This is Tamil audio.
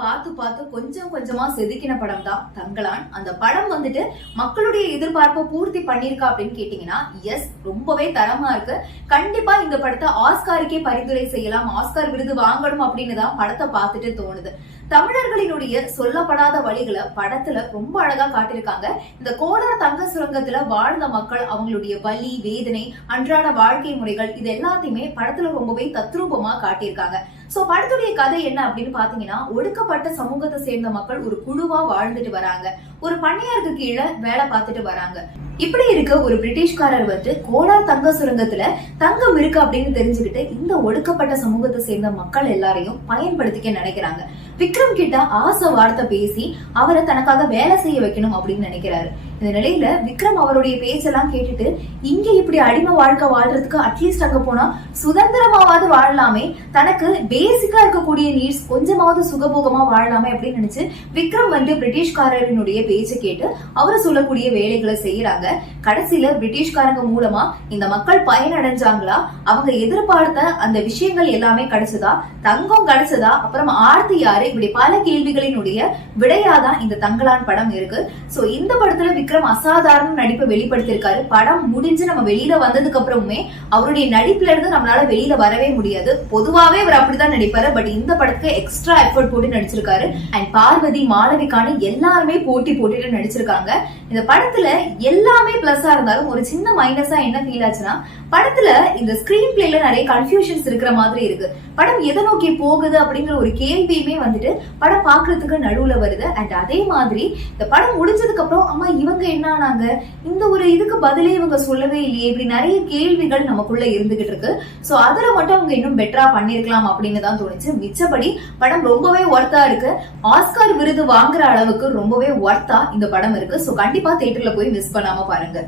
பார்த்து பார்த்து கொஞ்சம் கொஞ்சமா செதுக்கின படம் தான் தங்களான். அந்த படம் வந்துட்டு மக்களுடைய எதிர்பார்ப்பை பூர்த்தி பண்ணிருக்கா அப்படின்னு கேட்டீங்கன்னா எஸ் ரொம்பவே தரமா இருக்கு. கண்டிப்பா இந்த படத்தை ஆஸ்காருக்கே பரிந்துரை செய்யலாம் ஆஸ்கார் விருது வாங்கணும் அப்படின்னு தான் படத்தை பார்த்துட்டு தோணுது. தமிழர்களினுடைய சொல்லப்படாத வழிகளை படத்துல ரொம்ப அழகா காட்டியிருக்காங்க. இந்த கோலார் தங்க சுரங்கத்துல வாழ்ந்த மக்கள் அவங்களுடைய வலி வேதனை அன்றாட வாழ்க்கை முறைகள் இது எல்லாத்தையுமே படத்துல ரொம்பவே தத்ரூபமா காட்டியிருக்காங்க. சோ படத்துடைய கதை என்ன அப்படின்னு பாத்தீங்கன்னா ஒடுக்கப்பட்ட சமூகத்தை சேர்ந்த மக்கள் ஒரு குழுவா வாழ்ந்துட்டு வராங்க. ஒரு பண்ணையாருக்கு கீழே வேலை பார்த்துட்டு வராங்க. இப்படி இருக்க ஒரு பிரிட்டிஷ்காரர் வந்து கோலார் தங்க சுரங்கத்துல தங்கம் இருக்கு அப்படின்னு தெரிஞ்சுக்கிட்டு இந்த ஒடுக்கப்பட்ட சமூகத்தை சேர்ந்த மக்கள் எல்லாரையும் பயன்படுத்திக்க நினைக்கிறாங்க. விக்ரம் கிட்ட ஆசை வார்த்தை பேசி அவரை தனக்காக வேலை செய்ய வைக்கணும் அப்படின்னு நினைக்கிறாரு. இந்த நிலையில விக்ரம் அவருடைய பேச்செல்லாம் கேட்டுட்டு இங்க இப்படி அடிமை வாழ்க்கை வாழ்றதுக்கு அட்லீஸ்ட் அங்க போனா சுதந்திரமாவது வாழலாமே தனக்கு பேசிக்கா இருக்கக்கூடிய நீட்ஸ் கொஞ்சமாவது சுகபோகமா வாழலாமே அப்படின்னு நினைச்சு விக்ரம் வந்து பிரிட்டிஷ்காரரினுடைய பேச்சை கேட்டு அவரு சொல்லக்கூடிய வேலைகளை செய்யறாங்க கடைசியில பிரிட்டிஷ்காரங்க மூலமா இந்த மக்கள் பயனடைஞ்சாங்களா? அவங்க எதிர்பார்த்த அந்த விஷயங்கள் எல்லாமே கிடைச்சதா? தங்கம் கிடைச்சதா? அப்புறம் ஆர்த்தி யாரு? இப்படி பல கேள்விகளினுடைய விடையாதான் இந்த தங்கலான் படம் இருக்கு. சோ இந்த படத்துல விக்ரம் அசாதாரண நடிப்பை வெளிப்படுத்திருக்காரு படம் முடிஞ்சு நம்ம வெளியில வந்ததுக்கு அப்புறமுமே அவருடைய நடிப்புல இருந்து நம்மளால வெளியில வரவே முடியாது. பொதுவாவே அவர் அப்படிதான் நடிப்பாரு. பட் இந்த படத்துக்கு எக்ஸ்ட்ரா எஃபர்ட் போட்டு நடிச்சிருக்காரு. அண்ட் பார்வதி மாளவிகான்னு எல்லாருமே போட்டி போட்டிட்டு நடிச்சிருக்காங்க. இந்த படத்துல எல்லா எல்லாமே பிளஸ்ஸா இருந்தாலும் ஒரு சின்ன மைனஸா என்ன ஃபீல் ஆச்சுன்னா படத்துல இந்த ஸ்கிரீன் பிளேல நிறைய கன்ஃபியூஷன்ஸ் இருக்கிற மாதிரி இருக்கு. படம் எதை நோக்கி போகுது அப்படிங்கிற ஒரு கேள்வியுமே வந்துட்டு படம் பாக்குறதுக்கு நடுவுல வருது. அண்ட் அதே மாதிரி இந்த படம் முடிஞ்சதுக்கு அப்புறம் அம்மா இவங்க என்ன ஆனாங்க? இந்த ஒரு இதுக்கு பதிலே இவங்க சொல்லவே இல்லையே. இப்படி நிறைய கேள்விகள் நமக்குள்ள இருந்துகிட்டு இருக்கு. சோ அதுல மட்டும் அவங்க இன்னும் பெட்டரா பண்ணிருக்கலாம் அப்படின்னு தான் தோணுச்சு. மிச்சபடி படம் ரொம்பவே ஒர்த்தா இருக்கு. ஆஸ்கார் விருது வாங்குற அளவுக்கு ரொம்பவே ஒர்த்தா இந்த படம் இருக்கு. சோ கண்டிப்பா தியேட்டர்ல போய் மிஸ் பண்ணாம பாருங்க